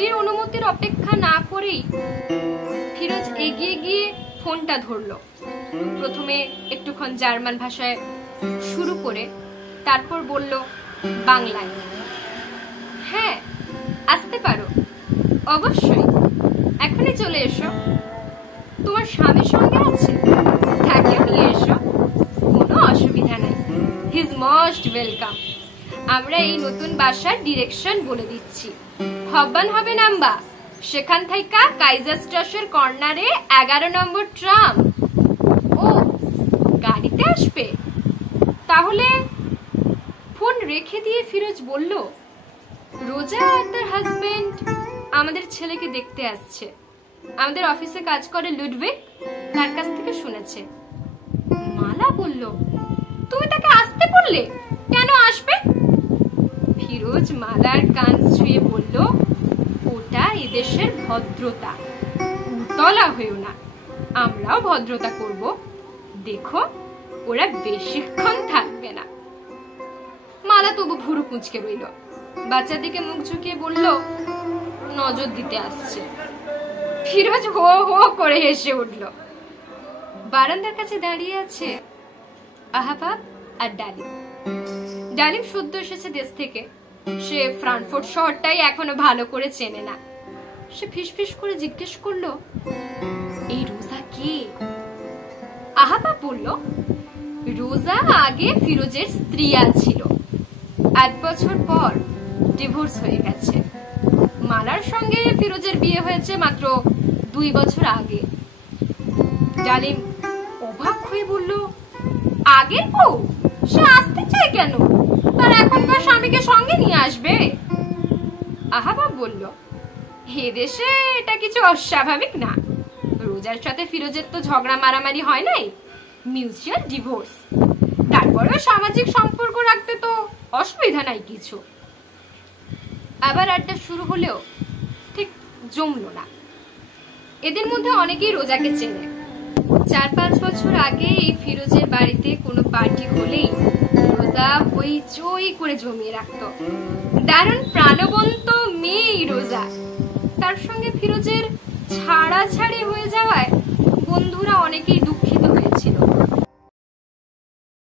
স্ত্রীর অনুমতির অপেক্ষা না করেই ফিরোজ এগিয়ে গিয়ে ফোনটা ধরলো। প্রথমে একটুক্ষণ জার্মান ভাষায় শুরু করে তারপর বলল বাংলায়, হ্যাঁ আসতে পারো, অবশ্যই এখনই চলে এসো। তোমার স্বামীর সঙ্গে আছে, তাকেও নিয়ে এসো, কোনো অসুবিধা নাই, হি ইজ মোস্ট ওয়েলকাম। আমরা এই নতুন বাসার ডিরেকশন বলে দিচ্ছি। হব্বান হবে নাম্বা, সেখান থেকে কাইজারস্ট্রাসের কর্নারে 11 নম্বর ট্রাম। ও গাড়িতে আসবে? তাহলে ফোন রেখে দিয়ে ফিরোজ বলল, রোজা আর তার হাজবেন্ড আমাদের ছেলেকে দেখতে আসছে। আমাদের অফিসে কাজ করে লুডভিক, তার কাছ থেকে শুনেছে। মালা বলল, তুমি তাকে আসতে বললে, কেন আসবে? ফিরোজ মালার কান ছুঁয়ে বলল, ওটা এদেশের ভদ্রতা, উতলা হয়েও না, আমরাও ভদ্রতা করব। দেখো ওরা বেশিক্ষণ থাকবে না। মালা তবু ভুরু কুঁচকে রইল। বাচ্চার দিকে মুখ ঝুঁকিয়ে বলল, নজর দিতে আসছে। ফিরোজ হো হো করে হেসে উঠল। বারান্দার কাছে দাঁড়িয়ে আছে আহবাব আর ডালিম। ডালিম সদ্য এসেছে দেশ থেকে। সে ফ্রাঙ্কফুর্ট শহরটাই এখনো ভালো করে চেনে না। সে ফিসফিস করে জিজ্ঞেস করলো, এই রোজা কে? আহবাব বলল, রোজা আগে ফিরোজের স্ত্রী ছিল, 1 বছর পর ডিভোর্স হয়ে গেছে। মালার সঙ্গে ফিরোজের বিয়ে হয়েছে মাত্র 2 বছর আগে। ডালিম অবাক হয়ে বলল, আগের বউ? সে আসতে চায় কেন? তার এখনকার স্বামীকে সঙ্গে নিয়ে আসবে। আহবাব বলল, হে দেশে এটা কিছু অস্বাভাবিক না। রোজার সাথে ফিরোজের তো ঝগড়া মারামারি হয় নাই, মিউচুয়াল ডিভোর্স। তারপরেও সামাজিক সম্পর্ক রাখতে তো অসুবিধা নাই কিছু। আবার আড্ডা শুরু হলেও ঠিক জমল না। এদের মধ্যে অনেকেই রোজাকে চেনে। 4-5 বছর আগে এই ফিরোজের বাড়িতে কোনো পার্টি হলেই রোজা হইচই করে জমিয়ে রাখত। দারুণ প্রাণবন্ত মেয়ে রোজা। তার সঙ্গে ফিরোজের ছাড়াছাড়ি হয়ে যাওয়ায় বন্ধুরা অনেকেই দুঃখিত হয়েছিল।